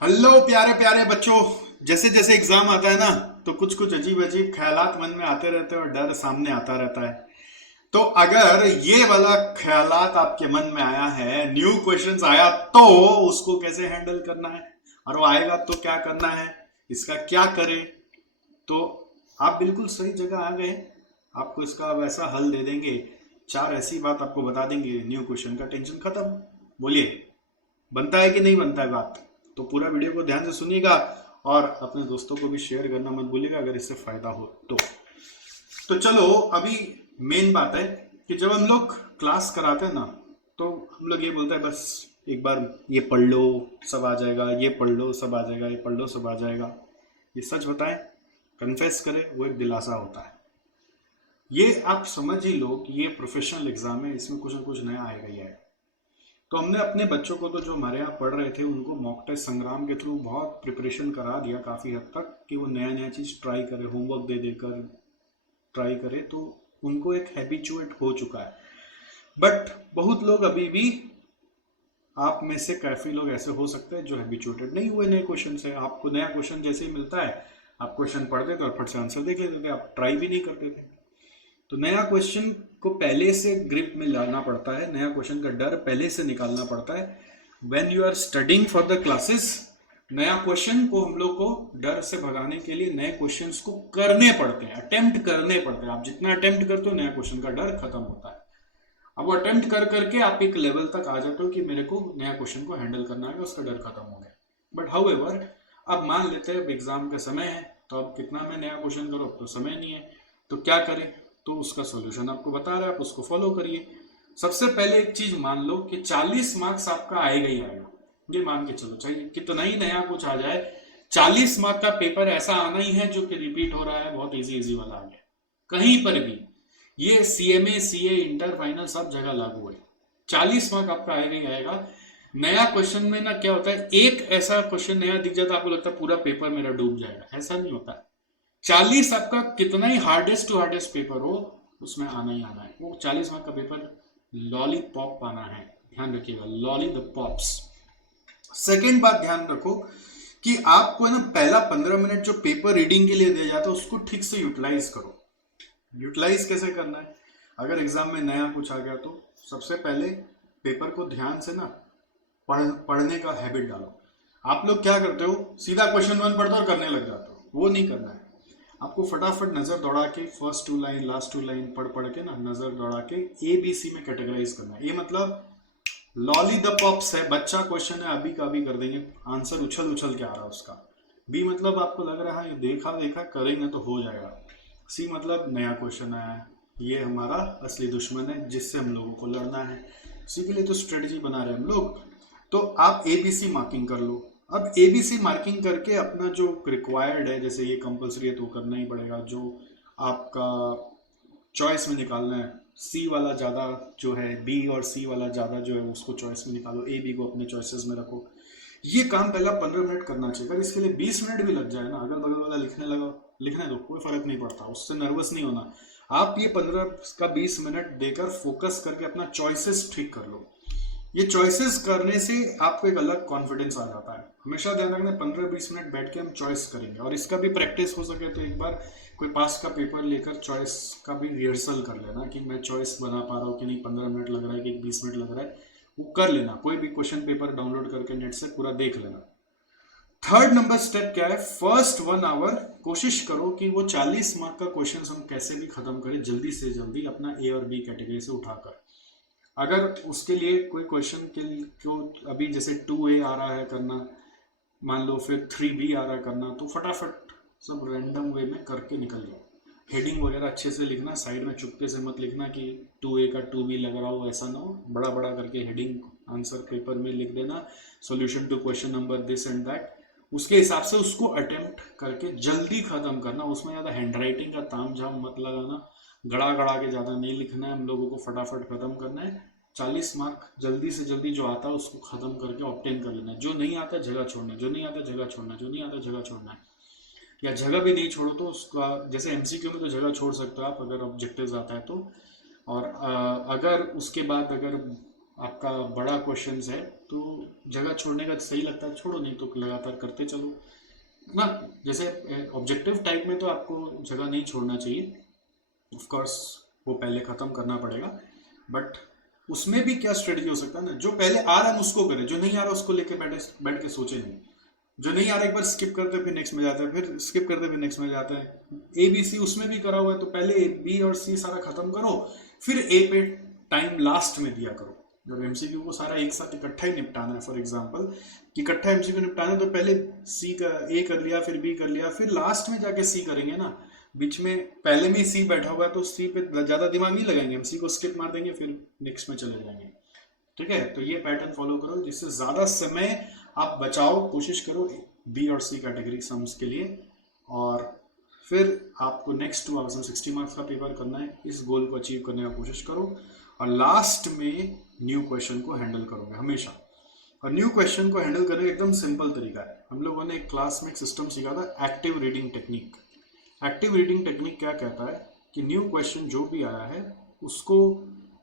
Hello प्यारे प्यारे बच्चों। जैसे जैसे एग्जाम आता है ना, तो कुछ कुछ अजीब अजीब ख्यालात मन में आते रहते हैं और डर सामने आता रहता है। तो अगर ये वाला ख्यालात आपके मन में आया है, न्यू क्वेश्चंस आया, तो उसको कैसे हैंडल करना है, और वो आएगा तो क्या करना है, इसका क्या करें। तो आप बिल्कुल सही जगह आ गए। आपको इसका वैसा हल दे देंगे। चार ऐसी बात आपको बता देंगे, न्यू क्वेश्चन का टेंशन खत्म। बोलिए, बनता है कि नहीं बनता है बात? तो पूरा वीडियो को ध्यान से सुनिएगा और अपने दोस्तों को भी शेयर करना मत भूलिएगा अगर इससे फायदा हो तो चलो, अभी मेन बात है कि जब हम लोग क्लास कराते हैं ना, तो हम लोग ये बोलते हैं बस एक बार ये पढ़ लो सब आ जाएगा, ये पढ़ लो सब आ जाएगा, ये पढ़ लो सब आ जाएगा। ये सच बताएं, कन्फेस करें, वो एक दिलासा होता है। ये आप समझ ही लो कि ये प्रोफेशनल एग्जाम है, इसमें कुछ ना कुछ नया आएगा ही आएगा। तो हमने अपने बच्चों को, तो जो हमारे यहाँ पढ़ रहे थे, उनको मॉक टेस्ट संग्राम के थ्रू बहुत प्रिपरेशन करा दिया काफ़ी हद तक, कि वो नया नया चीज़ ट्राई करे, होमवर्क दे देकर ट्राई करे, तो उनको एक हैबिचुएट हो चुका है। बट बहुत लोग अभी भी, आप में से काफ़ी लोग ऐसे हो सकते हैं जो हैबिचुएटेड नहीं हुए नए क्वेश्चन से। आपको नया क्वेश्चन जैसे ही मिलता है, आप क्वेश्चन पढ़ते थे और फट से आंसर देख लेते थे, आप ट्राई भी नहीं करते थे। तो नया क्वेश्चन को पहले से ग्रिप में लाना पड़ता है, नया क्वेश्चन का डर पहले से निकालना पड़ता है। When you are studying for the classes, नया क्वेश्चन को हम लोग को डर से भगाने के लिए नए क्वेश्चंस को करने पड़ते हैं, अटेम्प्ट करने पड़ते हैं। आप जितना अटेम्प्ट करते हो, नया क्वेश्चन का डर खत्म होता है। अब वो अटेम्प्ट कर करके आप एक लेवल तक आ जाते हो कि मेरे को नया क्वेश्चन को हैंडल करना है, उसका डर खत्म हो गया। बट हाउ एवर, अब मान लेते हैं एग्जाम का समय है, तो अब कितना मैं नया क्वेश्चन करूँ, अब तो समय नहीं है। तो क्या करें? तो उसका सोल्यूशन आपको बता रहा है, आप उसको फॉलो करिए। सबसे पहले एक चीज मान लो कि 40 मार्क्स आपका आएगा ही आएगा। ये मान के चलो, चाहिए कितना ही नया कुछ आ जाए, 40 मार्क का पेपर ऐसा आना ही है जो कि रिपीट हो रहा है, बहुत इजी इजी वाला आ गया कहीं पर भी। ये सीएमए सीए इंटर फाइनल सब जगह लागू है। 40 मार्क आपका आएगा ही आएगा। नया क्वेश्चन में ना क्या होता है, एक ऐसा क्वेश्चन नया दिख जाता है, आपको लगता है पूरा पेपर मेरा डूब जाएगा। ऐसा नहीं होता। 40 आपका कितना ही हार्डेस्ट टू हार्डेस्ट पेपर हो, उसमें आना ही आना है। वो 40 मार्क का पेपर लॉलीपॉप आना है, ध्यान रखिएगा, लॉली द पॉप्स। सेकेंड बात ध्यान रखो कि आपको ना पहला 15 मिनट जो पेपर रीडिंग के लिए दिया जाता है, उसको ठीक से यूटिलाइज करो। यूटिलाइज कैसे करना है? अगर एग्जाम में नया कुछ आ गया, तो सबसे पहले पेपर को ध्यान से ना पढ़ने का हैबिट डालो। आप लोग क्या करते हो, सीधा क्वेश्चन वन पढ़ते हो और करने लग जाते हो, वो नहीं करना है। आपको फटाफट नजर दौड़ा के first two line last two line पढ़ पढ़ के ना, नजर दौड़ा के ए बी सी में कैटेगराइज करना है। ये मतलब लॉली द पॉप्स है, बच्चा क्वेश्चन है, अभी का अभी कर देंगे, आंसर उछल उछल के आ रहा है उसका। बी मतलब आपको लग रहा है ये देखा देखा करेंगे तो हो जाएगा। सी मतलब नया क्वेश्चन आया है, ये हमारा असली दुश्मन है जिससे हम लोगों को लड़ना है। सी के लिए तो स्ट्रेटजी बना रहे हैं हम लोग। तो आप ए बी सी मार्किंग कर लो। अब ए बी सी मार्किंग करके अपना जो रिक्वायर्ड है, जैसे ये कंपलसरी है तो करना ही पड़ेगा, जो आपका चॉइस में निकालना है, सी वाला ज़्यादा जो है, बी और सी वाला ज़्यादा जो है, उसको चॉइस में निकालो, ए बी को अपने चॉइसेस में रखो। ये काम पहला 15 मिनट करना चाहिए। अगर इसके लिए 20 मिनट भी लग जाए ना, अगल बगल वाला लिखने लगा, लिखने दो, कोई फर्क नहीं पड़ता, उससे नर्वस नहीं होना। आप ये 15 का 20 मिनट देकर फोकस करके अपना चॉइसेस ठीक कर लो। ये चॉइसेस करने से आपको एक अलग कॉन्फिडेंस आ जाता है। हमेशा ध्यान रखना, 15-20 मिनट बैठ के हम चॉइस करेंगे, और इसका भी प्रैक्टिस हो सके तो एक बार कोई पास का पेपर लेकर चॉइस का भी रिहर्सल कर लेना, कि मैं चॉइस बना पा रहा हूँ कि नहीं, 15 मिनट लग रहा है कि 20 मिनट लग रहा है, वो कर लेना। कोई भी क्वेश्चन पेपर डाउनलोड करके नेट से पूरा देख लेना। थर्ड नंबर स्टेप क्या है, फर्स्ट 1 आवर कोशिश करो कि वो 40 मार्क का क्वेश्चन हम कैसे भी खत्म करें, जल्दी से जल्दी अपना ए और बी कैटेगरी से उठाकर। अगर उसके लिए कोई क्वेश्चन के को अभी जैसे 2A आ रहा है करना, मान लो फिर 3B आ रहा है करना, तो फटाफट सब रैंडम वे में करके निकल जाओ। हेडिंग वगैरह अच्छे से लिखना, साइड में चुपके से मत लिखना कि 2A का 2B लग रहा हो, ऐसा ना हो। बड़ा बड़ा करके हेडिंग आंसर पेपर में लिख देना, solution to question number this and that, उसके हिसाब से उसको अटेम्प्ट करके जल्दी खत्म करना। उसमें ज़्यादा हैंड राइटिंग का ताम झाम मत लगाना, गड़ा गड़ा के ज़्यादा नहीं लिखना है, हम लोगों को फटाफट खत्म करना है। 40 मार्क जल्दी से जल्दी जो आता है उसको खत्म करके ऑब्टेन कर लेना है। जो नहीं आता जगह छोड़ना, जो नहीं आता जगह छोड़ना, जो नहीं आता जगह छोड़ना है। या जगह भी नहीं छोड़ो तो उसका, जैसे एमसीक्यू में तो जगह छोड़ सकते हो आप अगर ऑब्जेक्टिव्स आता है तो। और अगर उसके बाद अगर आपका बड़ा क्वेश्चन है, तो जगह छोड़ने का सही लगता है छोड़ो, नहीं तो लगातार करते चलो ना। जैसे ऑब्जेक्टिव टाइप में तो आपको जगह नहीं छोड़ना चाहिए, ऑफ कोर्स वो पहले खत्म करना पड़ेगा, बट उसमें भी क्या स्ट्रेटजी हो सकता है ना, जो पहले आ रहा है उसको करे, जो नहीं आ रहा उसको लेके बैठ के सोचे नहीं। जो नहीं आ रहा एक बार स्किप करते फिर नेक्स्ट में जाता है, फिर स्किप करते फिर नेक्स्ट में जाता है। ए बी सी उसमें भी करा हुआ है, तो पहले बी और सी सारा खत्म करो, फिर ए पे टाइम लास्ट में दिया करो। जब एमसीक्यू को सारा एक साथ इकट्ठा ही निपटाना है, फॉर एग्जांपल इकट्ठा एमसीक्यू निपटाना है, तो पहले सी का ए कर लिया, फिर बी कर लिया, फिर लास्ट में जाके सी करेंगे ना। बीच में पहले में सी बैठा हुआ है तो सी पे ज्यादा दिमाग नहीं लगाएंगे, हम सी को स्किप मार देंगे, फिर नेक्स्ट में चले जाएंगे। ठीक है, तो ये पैटर्न फॉलो करो जिससे ज्यादा समय आप बचाओ, कोशिश करो बी और सी कैटेगरी सम्स के लिए। और फिर आपको नेक्स्ट 2 आवर्स में 60 मार्क्स का पेपर करना है, इस गोल को अचीव करने का कोशिश करो। और लास्ट में न्यू क्वेश्चन को हैंडल करोगे हमेशा। और न्यू क्वेश्चन को हैंडल करने का एकदम सिंपल तरीका है, हम लोगों ने एक क्लास में एक सिस्टम सीखा था, active reading technique. Active reading technique क्या कहता है कि न्यू क्वेश्चन जो भी आया है उसको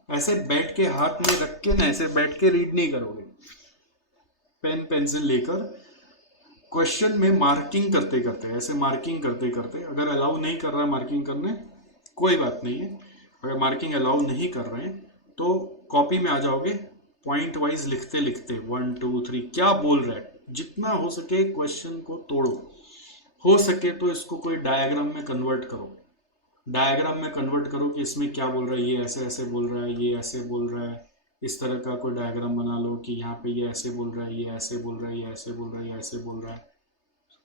ऐसे बैठ के हाथ में रख के ना, ऐसे बैठ के रीड नहीं करोगे, पेन पेंसिल लेकर क्वेश्चन में मार्किंग करते करते, ऐसे मार्किंग करते करते, अगर अलाउ नहीं कर रहा है मार्किंग करने कोई बात नहीं है, अगर मार्किंग अलाउ नहीं कर रहे हैं तो कॉपी में आ जाओगे, पॉइंट वाइज लिखते लिखते 1 2 3 क्या बोल रहा है, जितना हो सके क्वेश्चन को तोड़ो, हो सके तो इसको कोई डायग्राम में कन्वर्ट करो, डायग्राम में कन्वर्ट करो कि इसमें क्या बोल रहा है, ये ऐसे ऐसे बोल रहा है, ये ऐसे बोल रहा है, इस तरह का कोई डायग्राम बना लो कि यहाँ पे ये ऐसे बोल रहा है, ये ऐसे बोल रहा है, ये ऐसे बोल रहा है, ये ऐसे बोल रहा है।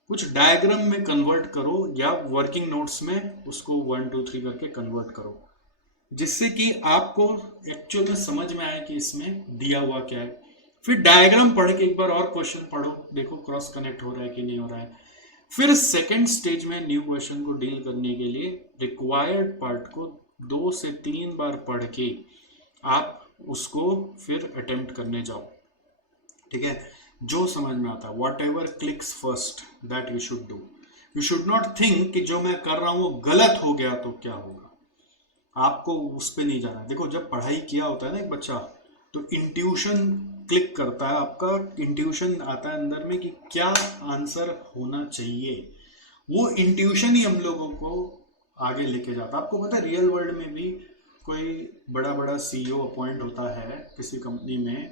कुछ डायग्राम में कन्वर्ट करो या वर्किंग नोट्स में उसको 1 2 3 करके कन्वर्ट करो, जिससे कि आपको एक्चुअल में समझ में आए कि इसमें दिया हुआ क्या है। फिर डायग्राम पढ़ के एक बार और क्वेश्चन पढ़ो, देखो क्रॉस कनेक्ट हो रहा है कि नहीं हो रहा है। फिर सेकंड स्टेज में न्यू क्वेश्चन को डील करने के लिए रिक्वायर्ड पार्ट को 2 से 3 बार पढ़ के आप उसको फिर अटेम्प्ट करने जाओ। ठीक है, जो समझ में आता है, whatever clicks first that you should do. You should not think कि जो मैं कर रहा हूं वो गलत हो गया तो क्या होगा, आपको उस पर नहीं जाना। देखो जब पढ़ाई किया होता है ना एक बच्चा, तो इंट्यूशन क्लिक करता है, आपका इंट्यूशन आता है अंदर में कि क्या आंसर होना चाहिए, वो इंट्यूशन ही हम लोगों को आगे लेके जाता है। आपको पता है रियल वर्ल्ड में भी कोई बड़ा बड़ा सीईओ अपॉइंट होता है किसी कंपनी में,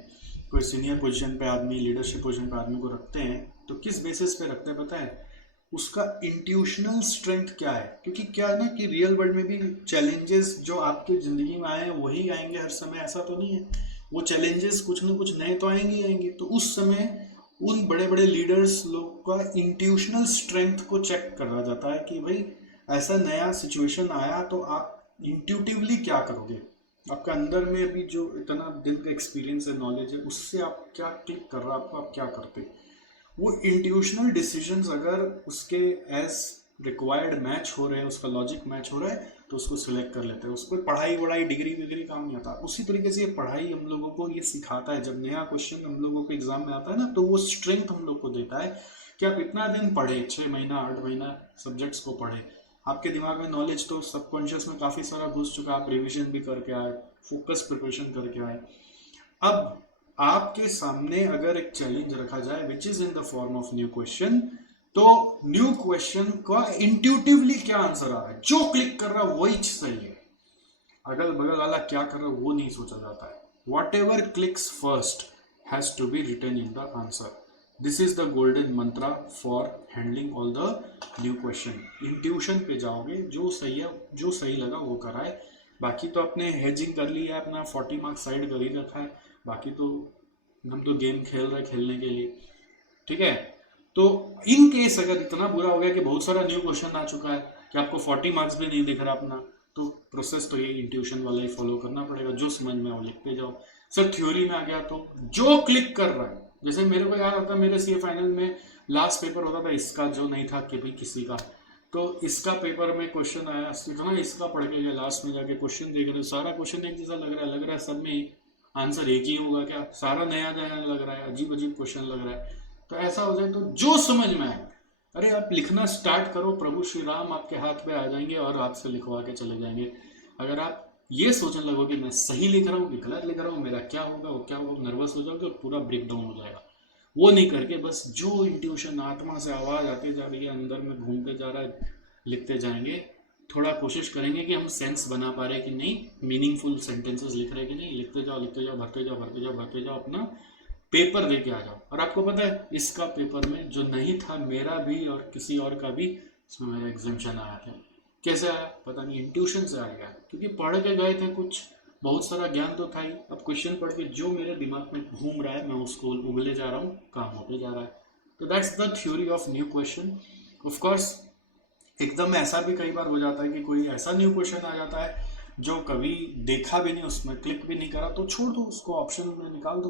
कोई सीनियर पोजीशन पे आदमी, लीडरशिप पोजीशन पे आदमी को रखते हैं, तो किस बेसिस पे रखते हैं पता है, उसका इंट्यूशनल स्ट्रेंथ क्या है। क्योंकि क्या है ना कि रियल वर्ल्ड में भी चैलेंजेस जो आपकी जिंदगी में आए हैं वही आएंगे हर समय, ऐसा तो नहीं है, वो चैलेंजेस कुछ ना कुछ नए तो आएंगे ही आएंगे। तो उस समय उन बड़े बड़े लीडर्स लोग का इंट्यूशनल स्ट्रेंथ को चेक करा जाता है कि भाई ऐसा नया सिचुएशन आया तो आप इंट्यूटिवली क्या करोगे, आपका अंदर में अभी जो इतना दिन का एक्सपीरियंस है, नॉलेज है, उससे आप क्या क्लिक कर रहा है, आपको आप क्या करते। वो इंट्यूशनल डिसीजंस अगर उसके एज रिक्वायर्ड मैच हो रहे हैं, उसका लॉजिक मैच हो रहा है, तो उसको सिलेक्ट कर लेते हैं। उसको पढ़ाई वढ़ाई डिग्री विग्री काम नहीं आता। उसी तरीके से ये पढ़ाई हम लोगों को ये सिखाता है, जब नया क्वेश्चन हम लोगों को एग्जाम में आता है ना, तो वो स्ट्रेंथ हम लोग को देता है कि आप इतना दिन पढ़े, 6 महीना 8 महीना सब्जेक्ट्स को पढ़े, आपके दिमाग में नॉलेज तो सबकॉन्शियस में काफ़ी सारा घुस चुका, आप रिविजन भी करके आए, फोकस प्रिपरेशन करके आए। अब आपके सामने अगर एक चैलेंज रखा जाए which is in the form of new question, तो न्यू क्वेश्चन का इंट्यूटिवली क्या आंसर आ रहा है, जो क्लिक कर रहा है वही सही है, अगल बगल वाला क्या कर रहा है वो नहीं सोचा जाता है। Whatever clicks first has to be written in the answer. This is the golden mantra for handling all the new question. Intuition पे जाओगे, जो सही है, जो सही लगा वो कराए। बाकी तो अपने हेजिंग कर ली है, अपना 40 मार्क्स साइड कर ही रखा है, बाकी तो हम तो गेम खेल रहे हैं खेलने के लिए। ठीक है, तो इन केस अगर इतना बुरा हो गया कि बहुत सारा न्यू क्वेश्चन आ चुका है कि आपको 40 मार्क्स भी नहीं दिख रहा अपना, तो प्रोसेस तो ये इंट्यूशन वाला ही फॉलो करना पड़ेगा, जो समझ में आओ लिखते जाओ। सर थ्योरी में आ गया तो जो क्लिक कर रहा है, जैसे मेरे को याद आता है मेरे सीए फाइनल में लास्ट पेपर होता था इसका, जो नहीं था कि भाई किसी का, तो इसका पेपर में क्वेश्चन आया, इतना इसका पढ़ के गया, लास्ट में जाके क्वेश्चन देख रहे, सारा क्वेश्चन एक जैसा लग रहा है सब में आंसर एक ही होगा क्या, सारा नया नया लग रहा है, अजीब अजीब क्वेश्चन लग रहा है। तो ऐसा हो जाए तो जो समझ में आए, अरे आप लिखना स्टार्ट करो, प्रभु श्री राम आपके हाथ पे आ जाएंगे और हाथ से लिखवा के चले जाएंगे। अगर आप ये सोचने लगोगे मैं सही लिख रहा हूँ कि गलत लिख रहा हूँ, मेरा क्या होगा वो क्या होगा, नर्वस हो जाओगे और पूरा ब्रेक डाउन हो जाएगा। वो नहीं करके बस जो इंट्यूशन आत्मा से आवाज़ आती जा रही है, अंदर में घूमते जा रहा है, लिखते जाएंगे। थोड़ा कोशिश करेंगे कि हम सेंस बना पा रहे कि नहीं, मीनिंगफुल सेंटेंसेस लिख रहे कि नहीं, लिखते जाओ लिखते जाओ, भरते जाओ भरते जाओ भरते जाओ, अपना पेपर दे के आ जाओ। और आपको पता है इसका पेपर में जो नहीं था, मेरा भी और किसी और का भी, इसमें मेरा एग्जाम्शन आया था। कैसे आया पता नहीं, इंट्यूशन से आ गया, क्योंकि पढ़ के गए थे कुछ, बहुत सारा ज्ञान तो था ही। अब क्वेश्चन पढ़ के जो मेरे दिमाग में घूम रहा है, मैं उसको उगले जा रहा हूँ, काम होते जा रहा है। तो that's the theory of new question. Of course एकदम ऐसा भी कई बार हो जाता है कि कोई ऐसा न्यू क्वेश्चन आ जाता है जो कभी देखा भी नहीं, उसमें क्लिक भी नहीं करा, तो छोड़ दो उसको, ऑप्शन में निकाल दो।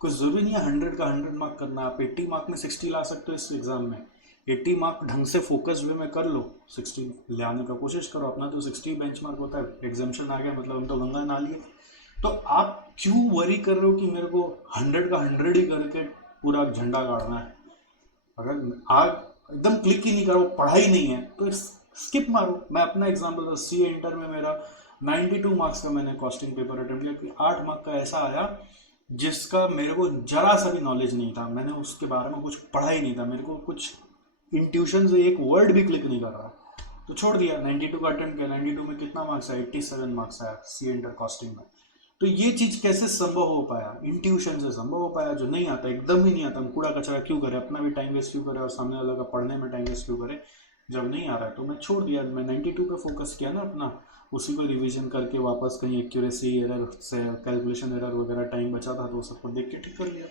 कोई ज़रूरी नहीं है 100 का 100 मार्क करना। आप 80 मार्क में 60 ला सकते हो इस एग्ज़ाम में। 80 मार्क ढंग से फोकस वे में कर लो, 60 ले आने का कोशिश करो। अपना तो 60 बेंच मार्क होता है, एग्जामेशन आ गया मतलब हम तो गंगा ना लिए। तो आप क्यों वरी कर रहे हो कि मेरे को 100 का 100 ही करके पूरा झंडा गाड़ना है? अगर आज एकदम क्लिक ही नहीं करो, पढ़ाई नहीं है, तो स्किप मारो। मैं अपना एग्जांपल, सी इंटर में मेरा 92 मार्क्स का मैंने कॉस्टिंग पेपर अटेम्प्ट किया कि 8 मार्क का ऐसा आया जिसका मेरे को जरा सा भी नॉलेज नहीं था, मैंने उसके बारे में कुछ पढ़ा ही नहीं था, मेरे को कुछ इंट्यूशन से एक वर्ड भी क्लिक नहीं कर रहा, तो छोड़ दिया। 92 का अटेम्प्ट किया, 92 में कितना मार्क्स आया? 87 मार्क्स आया सी इंटर कॉस्टिंग में। तो ये चीज कैसे संभव हो पाया? इंट्यूशन से संभव हो पाया। जो नहीं आता, एकदम ही नहीं आता, हम कूड़ा कचरा क्यों करें, अपना भी टाइम वेस्ट क्यों करें और सामने वाला का पढ़ने में टाइम वेस्ट क्यों करें? जब नहीं आ रहा है तो मैं छोड़ दिया, मैं 92 पे फोकस किया ना अपना, उसी को रिवीजन करके वापस कहीं एक्यूरेसी एरर से, कैलकुलेशन एरर वगैरह टाइम बचा था तो सबको देख के ठीक कर लिया।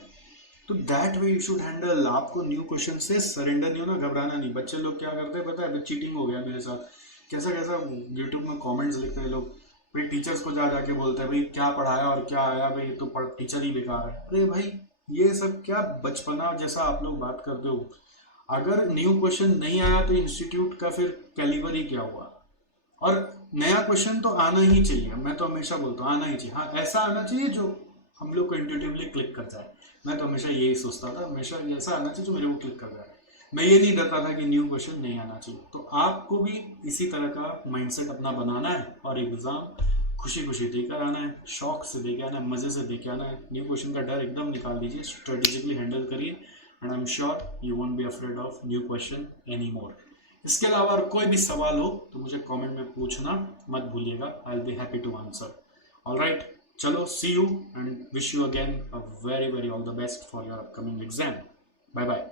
तो that way you should handle. आपको न्यू क्वेश्चन से सरेंडर नहीं होना, घबराना नहीं। बच्चे लोग क्या करते हैं पता है, चीटिंग हो गया मेरे साथ। कैसा कैसा यूट्यूब में कमेंट्स लिखते हैं लोग, फिर टीचर्स को जा जाके बोलते हैं भाई क्या पढ़ाया और क्या आया, भाई तो टीचर ही बेकार है। अरे भाई ये सब क्या बचपना जैसा आप लोग बात करते हो? अगर न्यू क्वेश्चन नहीं आया तो इंस्टीट्यूट का फिर कैलिबर ही क्या हुआ? और नया क्वेश्चन तो आना ही चाहिए, मैं तो हमेशा बोलता हूँ आना ही चाहिए। हाँ, ऐसा आना चाहिए जो हम लोग को इंट्यूटिवली क्लिक कर जाए। मैं तो हमेशा यही सोचता था, हमेशा ऐसा आना चाहिए जो मेरे को क्लिक कर जाए। मैं ये नहीं डरता था कि न्यू क्वेश्चन नहीं आना चाहिए। तो आपको भी इसी तरह का माइंडसेट अपना बनाना है और एग्जाम खुशी खुशी देकर आना है, शौक से देके आना है, मजे से देके आना है। न्यू क्वेश्चन का डर एकदम निकाल दीजिए, स्ट्रेटेजिकली हैंडल करिए, and I am sure you won't be afraid of new question any more. इसके अलावा और कोई भी सवाल हो तो मुझे कमेंट में पूछना मत भूलिएगा, I will be happy to answer. Alright, चलो see you and wish you again a very very all the best for your upcoming exam. Bye bye.